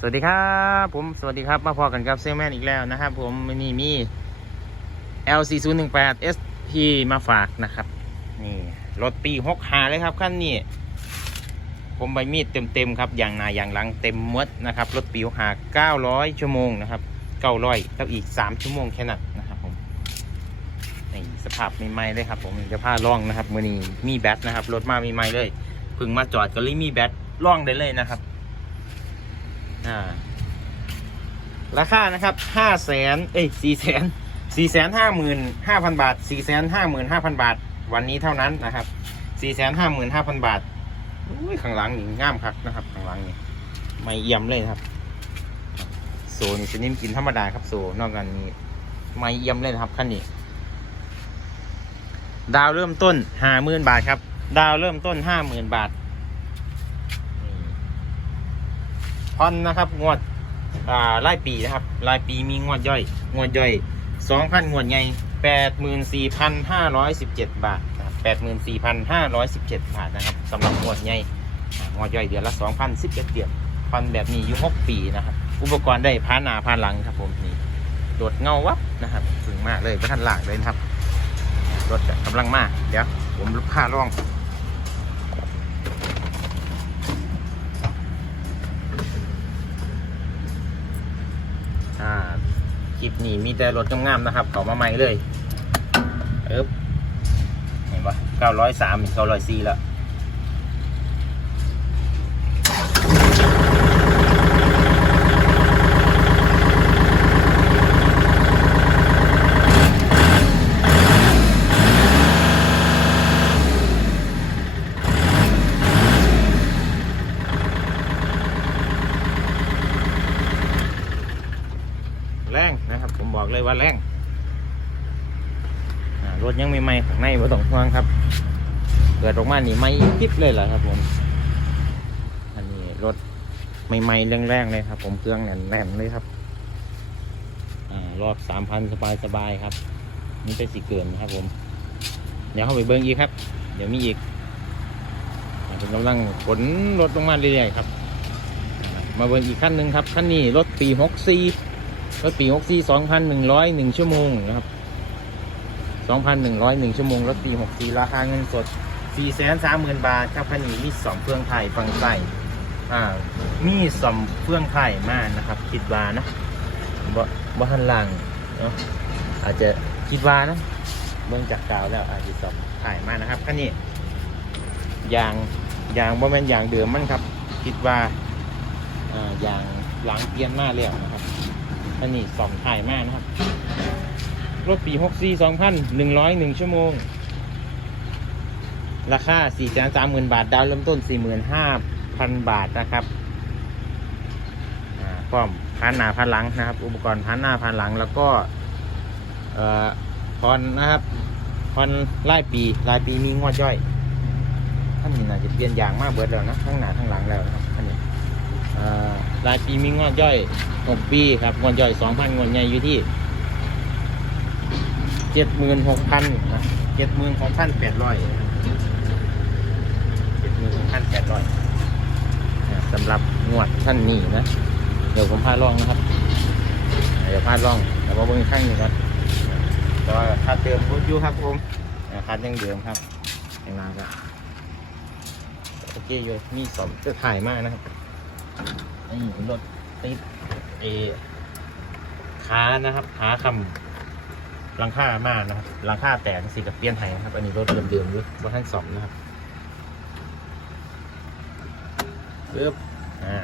สวัสดีครับผมสวัสดีครับมาพอกันกับเซลแมนอีกแล้วนะครับ ผมวันนี้มี L4018 SP มาฝากนะครับ นี่รถปี6หาเลยครับขั้นนี้ผมใบมีดเต็มๆครับอย่างหนาอย่างหลังเต็มมดนะครับรถปี6หา900 ชั่วโมงนะครับ900แล้วอีก 3 ชั่วโมงแค่นั้นนะครับผมนี่สภาพใหม่ๆเลยครับ ผมจะพาล่องนะครับมือนี้มีแบตนะครับรถมาใหม่ๆเลยเพิ่งมาจอดก็เลยมีแบตล่องได้เลยนะครับ อ่า ราคานะครับห้าแสนเอ้ยสี่แสนสี่แสนห้าหมื่นห้าพันบาทสี่แสนห้าหมื่นห้าพันบาท วันนี้เท่านั้นนะครับสี่แสนห้าหมื่นห้าพันบาทอุ้ยข้างหลังนี่ง่ามคักนะครับข้างหลังนี่ไม่เอี่ยมเลยครับโซนชนิมกินธรรมดาครับโซนอกจากนี้ไม่เอี่ยมเลยครับขั้นนี้ดาวเริ่มต้นห้าหมื่นบาทครับ ดาวเริ่มต้นห้าหมื่นบาท ผ่อนนะครับงวดอ่ารายปีนะครับรายปีมีงวดย่อย งวดย่อยสองพันงวดใหญ่แปดหมื่นสี่พันห้าร้อยสิบเจ็ดบาทแปดหมื่นสี่พันห้าร้อยสิบเจ็ดบาทนะครับสำหรับงวดใหญ่งวดย่อยเดือนละสองพันสิบเอ็ดเดือนผ่อนแบบนี้อยู่หกปีนะครับ อุปกรณ์ได้พาหนาพาหลังครับผมนี่โดดเงาวับนะครับถึงมากเลยพระท่านหลากเลยนะครับรถกำลังมากเดี๋ยวผมพาล่อง อ่า คลิปนี้มีแต่รถงามๆนะครับ เขามาใหม่เลยเอ๊บเห็นปะ903 904แล้ว แรงนะครั บอกเลยว่าแรงรถยังไม่ไหม้ข้างในไม่ต้องห่วงครับ เกิดออกมานี่ไม่คิดเลยเหรอครับผม อันนี้รถไม่ไหม้แรงๆเลยครับ ผมเครื่องแน่นๆเลยครับอ่ารอบสามพันสบายๆครับ นี่เป็นสีเกินนครับผม เดี๋ยวเข้าไปเบิ้งอีกครับ เดี๋ยวมีอีกอ่าผมกำลังขนรถลงมาเรื่อยๆครับ มาเบิ้งอีกขั้นหนึ่งครับขั้นนี้รถปีหกสี่ รถปีหกสี่สองพันหนึ่งร้อยหนึ่งชั่วโมงนะครับสองพันหนึ่งร้อยหนึ่งชั่วโมงรถปีหกสี่ราคาเงินสดสี่แสนสามหมื่นบาทครับคันนี้มีสองเฟืองไทยฟังใต้อ่ามีสองเฟืองไทยมากนะครับคิดว่านะบ่บ่ทันล่างเนาะอาจจะคิดว่านะเบื้องจากกาวแล้วอาจจะสองไทยมากนะครับคันนี้ยางยางบ่แม่นยางเดิมมันครับ คิดว่าอ่ายางหลังเปลี่ยนมากแล้วนะครับ อันนี้สองถ่ายมากนะครับ รถปีหกสี่สองพันหนึ่งร้อยหนึ่งชั่วโมง ราคาสี่แสนสามหมื่นบาท ดาวเริ่มต้นสี่หมื่นห้าพันบาทนะครับพร้อมพันหน้าพันหลังนะครับ อุปกรณ์พันหน้าพันหลังแล้วก็เอ่อพอนนะครับพอนไล่ปีรายปีมีงวดย่อยท่านนี้น่าจะเปลี่ยนยางมากเบิดแล้วนะทั้งหน้าทั้งหลังแล้วนะครับท่านนี้ อ่ารายปีมีงวดย่อยหกปีครับงวดย่อยสองพันงวดใหญ่อยู่ที่เจ็ดหมื่นหกพันเจ็ดหมื่นหกพันแปดร้อยเจ็ดหมื่นหกพันแปดร้อยสำหรับงวดท่านนี้นะ เดี๋ยวผมพาลองนะครับ เดี๋ยวพาลองแต่ว่าเบิ้งข้างหนึ่งก่อนแต่ว่าค่าเติมรถอยู่ครับผมค่ายังเดิมครับยังนาก็โอเคอยู่มีสองจะถ่ายมากนะครับ นี่รถติดเอขานะครับขาคำหลังค่ามากนะครับหลังค่าแตกสีกับเปลี่ยนไห้นะครับ อันนี้รถเดิมๆอยู่รถท่านสองนะครับปึ๊บอ่า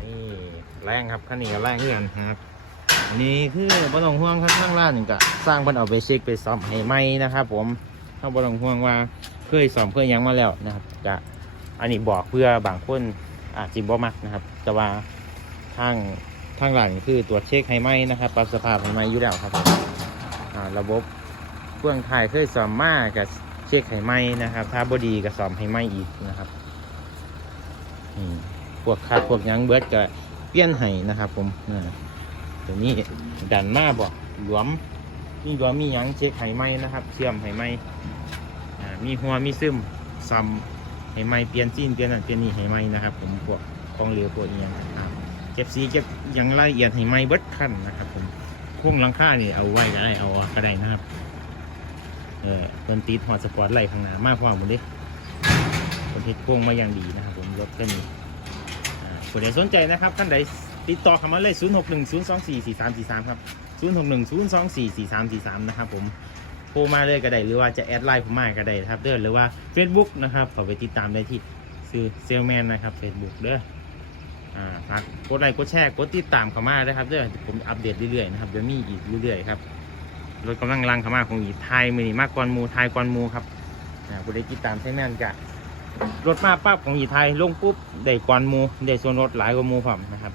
นี่แรงครับคันนี้ก็แรงเพื่อนครับอันนี้คือบ่ต้องห่วงครับข้างล่างนี่ก็สร้างเพิ่นเอาไปเช็คไปซ่อมให้ใหม่นะครับผมถ้าบ่ต้องห่วงว่าเคยซ่อมเคยยังมาแล้วนะครับจะอันนี้บอกเพื่อบางคนอาจจิบ่มักนะครับ แต่ว่าทางทางหลังคือตรวจเช็คให้ไหมนะครับปรับสภาพให้ไหมอยู่แล้วครับผมอ่าระบบเครื่องถ่ายเคยซ่อมมากกับเช็คให้ไหมนะครับ ถ้าบดีก็ซ่อมให้ไหมอีกนะครับพวกคาดพวกยังเบิดก็ ปลี่ยนให้นะครับ ผมอ่าตัวนี้ดันมาบ่หลวม มีหลวมมีหยังเช็คไห้ไหมนะครับ เชื่อมไห้ไหมอ่ามีหัวมีซึมซำไห้ไหมเปลี่ยนจีนเปลี่ยนนั่นเปลี่ยนนี่ไห้ไหมนะครับ ผมพวกของเหลวพวกนี้ต่างๆเก็บสีเก็บยังรายละเอียดไห้ไหมเบิดขั้นนะครับ ผมพ่วงลังค่านี่เอาไว้ก็ได้เอาออกก็ได้นะครับเออเพิ่นติดฮอตสปอร์ตไลท์ข้างหน้ามากกว่าหมดดิเพิ่นเฮ็ดโค้งมาอย่างดีนะครับ ผมรถคันนี้อ่า ผู้ใดสนใจนะครับท่านใดติดต่อเข้ามาเลย 0 6 1 0 2 4 4 3 4 3 ครับ 0 6 1 0 2 4 4 3 4 3 นะครับผมโทรมาเลยก็ได้หรือว่าจะแอดไลน์ผมมาก็ได้นะครับเด้อหรือว่า Facebook นะครับขอไปติดตามได้ที่ซื้อเซลแมนนะครับ Facebook เด้ออ่าฝากกดไลค์กดแชร์กดติดตามเข้ามาด้ครับเด้อผมอัปเดตเรื่อยๆนะครับเดี๋ยวมีอีกเรื่อยๆครับรถกำลังลังเข้ามาของอีไทยมือนี่มากกว่ามูไทยกว่ามูครับอ่าผู้ใดติดตามใช้แมนกะ รถมาปั๊บของอีไทยลงปุ๊บได้กว่อนมูได้ส่วนลดหลายกว่ามูผมนะครับ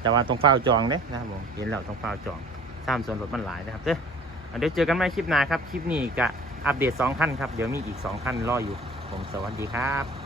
แต่ว่าต้องเฝ้าจองเด้นะครับผมเห็นแล้วต้องเฝ้าจองสร้างส่วนลดมันหลายนะครับเด้อเดี๋ยวเจอกันใหม่คลิปหน้าครับ คลิปนี้กะอัปเดตสองขั้นครับ เดี๋ยวมีอีกสองขั้นรออยู่ ผมสวัสดีครับ